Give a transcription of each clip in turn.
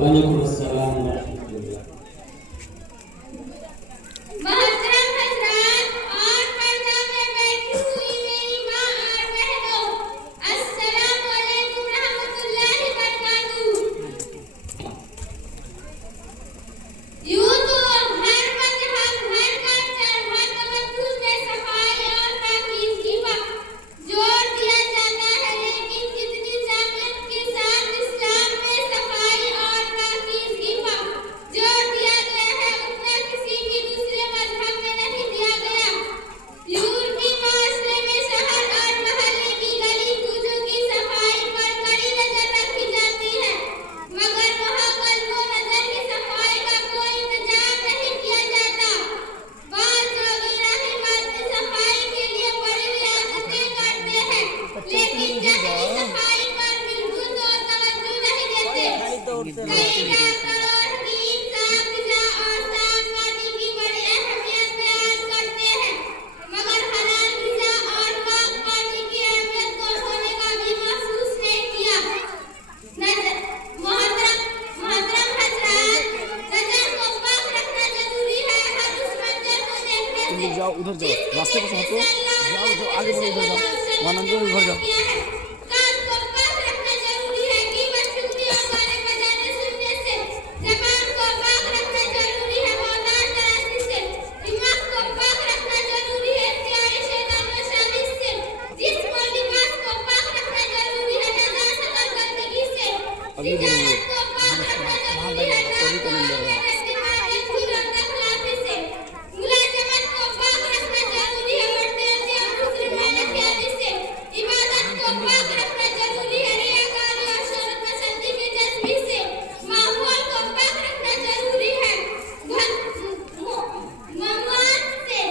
वालेकुम अस्सलाम व रहमतुल्लाह। मोहतरम हजरात और पर्दा में बैठी हुई मेरी माँ और बहनों, अस्सलाम वालेकुम रहमतुल्लाहि व बरकातहू। यूं तो हर मजहब हर कल्चर हर तमद्दुन में सफाई और पाकीज़गी पर जोर दिया जाता है, लेकिन जितनी जामियत के साथ इस्लाम में सफाई और पाकीज़गी पर जोर दिया गया है, उतना किसी भी दूसरे मजहब में नहीं दिया गया। यूरोपी माशरे में शहर और मोहल्ले की गली कूचों की सफाई पर कड़ी नजर रखी जाती है, मगर वहाँ कल्बो नजर की सफाई का कोई इंतजाम नहीं किया जाता। बाज़ लोग इलाही बातें सफाई के लिए बड़ी रियासतें करते हैं, लेकिन जहरी सफाई पर बिल्कुल तवज्जो नहीं देते। कई डॉक्टर और हकीम साफ-ग़िज़ा और साफ पानी की बड़ी अहमियत बयान करते हैं, मगर हलाल ग़िज़ा और पाक पानी की अहमियत को उन्होंने कभी महसूस नहीं किया। मोहतरम हजरात, नजर को पाक रखना जरूरी है। हर उस मंजर को देखने से जाओ उधर जाओ, रास्ते पर से हटो, जाओ जो आगे बढ़ो, उधर जाओ, वहाँ नंगे उधर जाओ। कान को पाक रखना जरूरी है। गीबत, चुगली और गाने बजाने सुनने से। ज़बान को पाक रखना जरूरी है मौतार तराशी से। दिमाग को पाक रखना जरूरी है इख्तियार शैतान व शाबिश से। जिस्म और लिबास को पाक रखना जरूरी है नजासत और गंदगी से। तिजारत को पाक रखना जरूरी है नाक और इस्तेमाल झूठ और नखराफी से। मुलाजमत को पाक रखना जरूरी है मर्दयाती और मुजरिमाना ख्याली से। इबादत को पाक रखना जरूरी है रियाकारी और शोहरत पसंदी के जज्बे से। माहौल को पाक रखना जरूरी है ममवात से।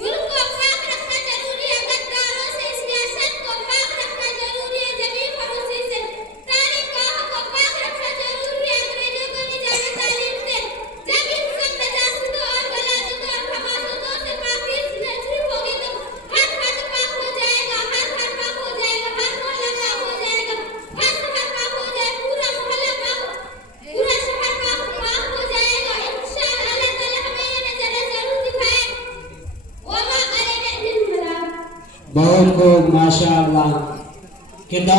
मुल्क को पाक रखना जरूरी है गद्दारों से। सियासत को पाक रखना जरूरी है ज़मीन फरोशी से। तारीख़-गाहों को पाक रखना जरूरी है अंग्रेजों को निजाम तालीम से। जब इन सब नजासतों और गलाजतों और हमासतों से पाकीज़ नसीब होगी तो हर फर्द पाक हो जाएगा, हर घर पाक हो जाएगा, हर मोहल्ला पाक हो जाएगा, हर शहर पाक हो जाए, पूरा मोहल्ला पाक, पूरा शहर पाक हो जाएगा। इंशाअल्लाह अल्लाह ताला हमें ये नज़ारा जरूर दिखाए। वमा अलैना इल्लल बलाग। बहुत खूब, माशाअल्लाह। कि दौलत